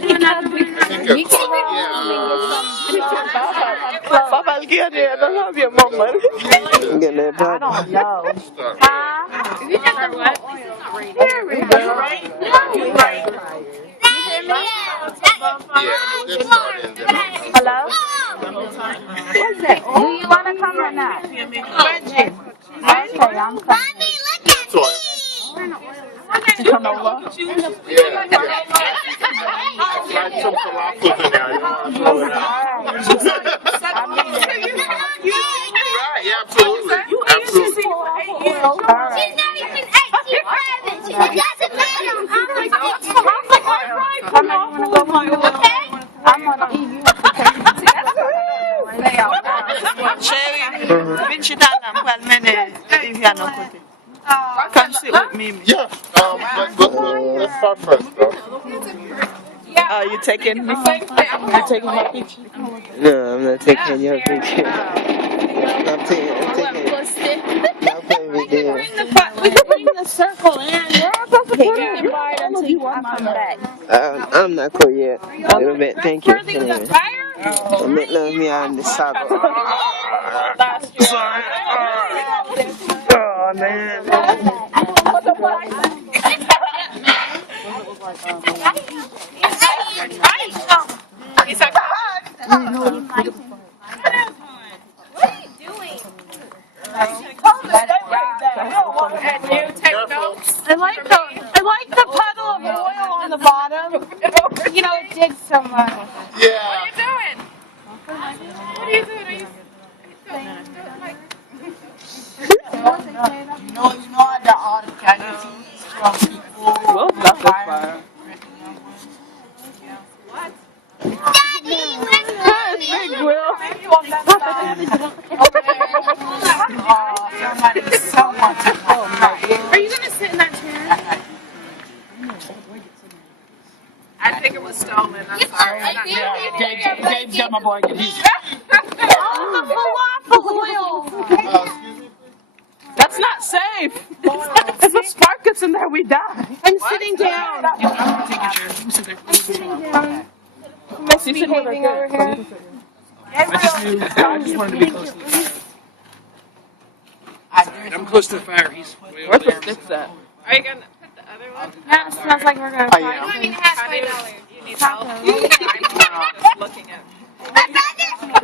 think you're close. Yeah. Papa, get it. I don't have your mom money. Get it, I don't know. There we go. Hello? What's that? Do you want to come or not? Okay, I'm coming. Canola. Yeah. Like some falafels in there. Right, yeah, absolutely. Absolutely. She's not even 8. She's 11. She doesn't matter. I'm not going to go home. Okay? I'm going to eat you. Sherry, Vincita and Palmene, if you are not cooking. Come sit with me. Yeah, let's start first, bro. You taking me? You taking my picture? No, I'm not taking your picture. I'm taking my video. We can bring the circle in. Okay, you can buy it until you come back. I'm not cool yet. A little bit, thank you. A bit of me on the saddle. Sorry. Oh, man. I like the puddle of oil on the bottom. You know, it digs so much. Yeah. What are you doing? You know that all the casualties from people. Well, that's fire. Big Will. Are you going to sit in that chair? I think it was stolen. I'm sorry. James got my boy. Falafel oil. That's not safe. If a spark gets in there, we die. I'm sitting down. I'm taking a chair. Misbehaving over here. I just wanted to be close to you. I'm close to the fire. He's way over Where's the there. sticks at? Are you gonna put the other one? Now it smells like we're going to fight. How do you need help? I'm just looking at.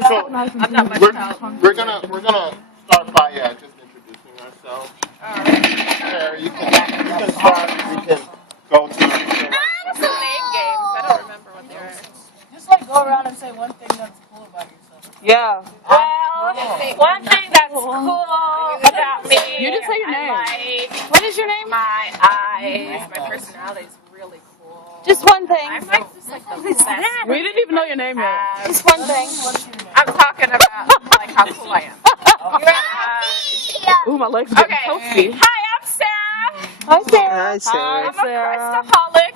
So I'm not much help. we're gonna start by just introducing ourselves. Sarah, you can start. We can go to. Some name games. I don't remember what they were. Just like go around and say one thing that's cool about yourself. Yeah. Well, one thing that's cool about me. You just say your name. What is your name? My eyes. My personality is really cool. Just one thing. I'm like just like the best. We didn't even know your name yet. Just one thing. I'm talking about like how cool I am. Ooh, my legs are getting Okay. toasty. Hi, I'm Sarah. Hi, Sarah. Hi, Sarah. I'm a Christaholic.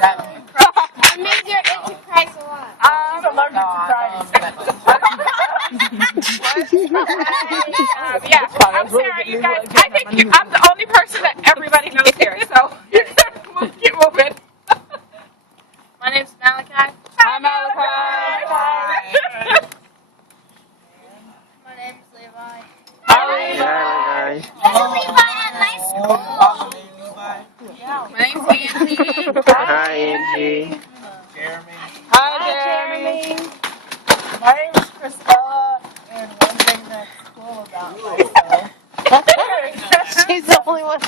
That means you're into Christ a lot. I'm allergic to yeah, I'm Sarah. You guys, I think I'm the only person that everybody knows here. So keep moving. My name's Malachi. Hi, Malachi. My name's Levi. Hi. There's a Levi at my school. My name's Angie. Hi, Angie. Jeremy. Hi, Jeremy. My name is Christella, and one thing that's cool about myself. She's the only one.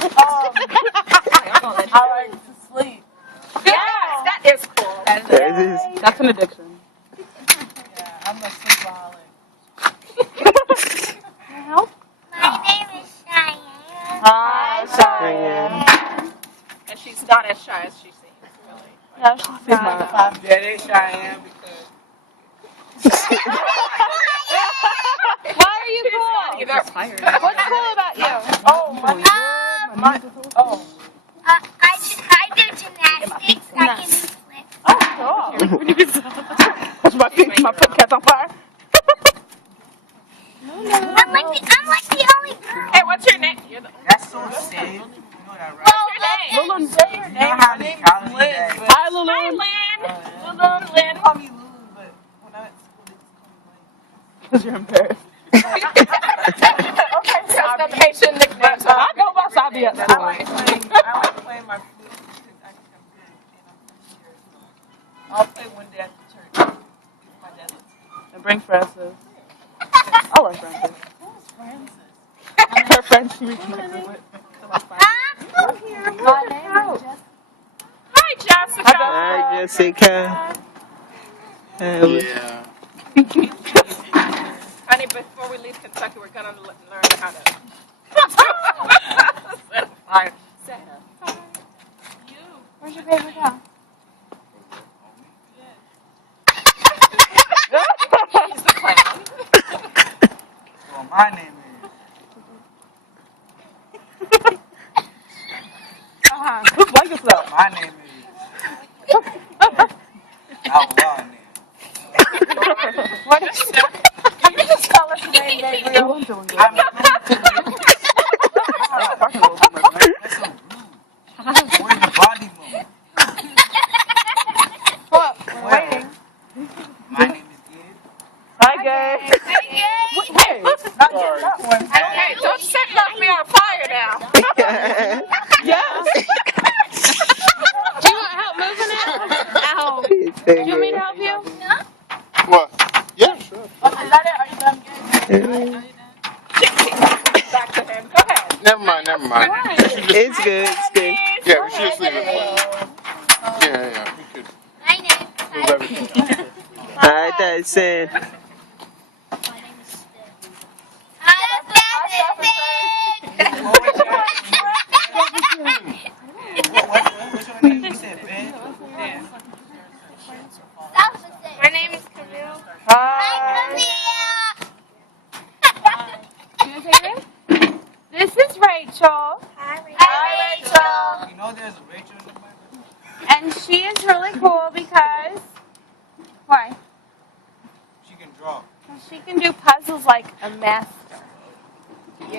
I like to sleep. Yes, that is cool. That's an addiction. Yeah, I'm a sleepaholic. My name is Cheyenne. Hi, Cheyenne. And she's not as shy as she seems, really. No, she's not. Yeah, they shy I am because. Why are you cool? What's cool about you? I do gymnastics. I can do flips. That's my podcast on fire. I'm like the only girl. Hey, what's your name? You're the That's so sad. You know that, right? What's your name? Lulu. Say your name. My name is Liz. Hi, Lulu. Hi, Liz. Call me Lulu, but when I'm at school, they just call me Mike. Because you're embarrassed. Okay, that's the Haitian nickname. So I go by Sabi at school. I like playing my flute because I think I'm good and I'm pretty sure. So I'll play one day at the church. If my dad lets me. And bring Francis. I love Francis. Who's Francis? Her friend she reconnected with. Hi, Jessica. Hi, Jessica. Yeah. Honey, before we leave Kentucky, we're going to learn how to set a fire. Where's your favorite dog? He's the clown. Well, my name is. Whose blanket is that? My name is. Outlaw name. What is that? Can you just tell us the name, Gabriel? I'm doing good. I'm That's so rude. Where's the body move? What? We're waiting. My name is Gabe. Hi, Gabe. Hey, not just that one. Hey, don't set me on fire now. Yes. Do you want help moving it? Ow. Do you want me to help you? What? Yeah, sure. Is that it? Are you done, Gabe? Back to him. Go ahead. Never mind. It's good, it's good. Yeah, we should just leave it plain. Yeah. We could My name. move everything. Hi, Tyson. My name is Steph. What's your name? You said Ben? My name is Camille. Hi. This is Rachel, Hi, Rachel. You know there's a Rachel in the Bible? and she is really cool because why? She can draw. She can do puzzles like a master.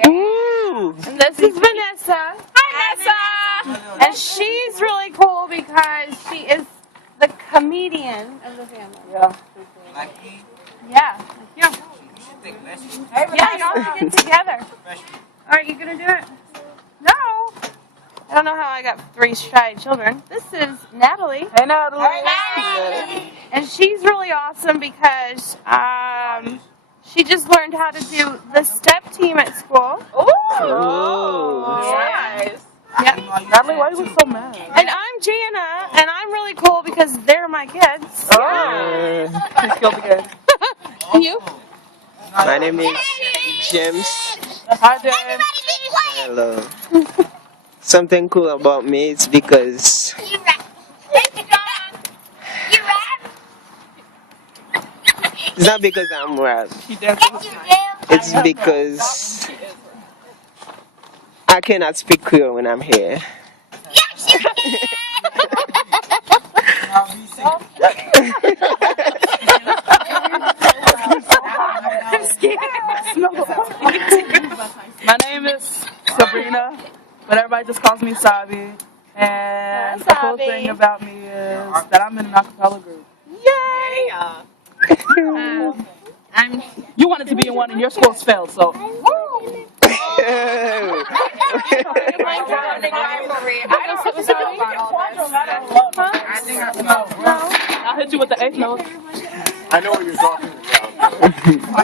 Ooh. And this is Vanessa. Hi, Nessa. And she's really cool because she is the comedian of the family. Yeah. Like me? Yeah. Yeah. She think less. Yeah, y'all should get together. Freshman. Are you gonna do it? No. I don't know how I got 3 shy children. This is Natalie. Hey, Natalie. And she's really awesome because she just learned how to do the step team at school. Ooh. Nice. Yep. Natalie, why you look so mad? And I'm Jana, and I'm really cool because they're my kids. She's killed again. And you? My name is James. Hi, James. Hello. Something cool about me is because You rap. You rap? it's not because I'm rap. She dances. Yes, you do. It's because I cannot speak Creole when I'm here. Yes, you do. Now we sing. My name is Sabrina, but everybody just calls me Sabi. And the cool Sabi. thing about me is that I'm in an acapella group. Yay! You wanted to be in one and your school's failed, so. I'll hit you with the 8th note. I know what you're talking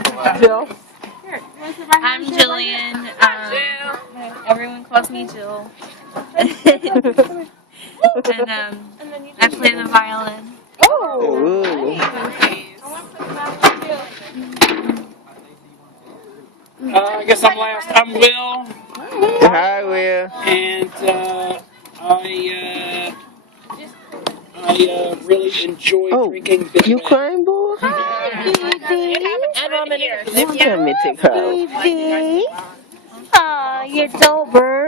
about. Jill. I'm Jillian. Everyone calls me Jill. And I play the violin. Ooh. I guess I'm last. I'm Will, Hi, Will. and I really enjoy drinking beer. You crying, boy? And woman here. Let me take her out. Aw, you dope bird.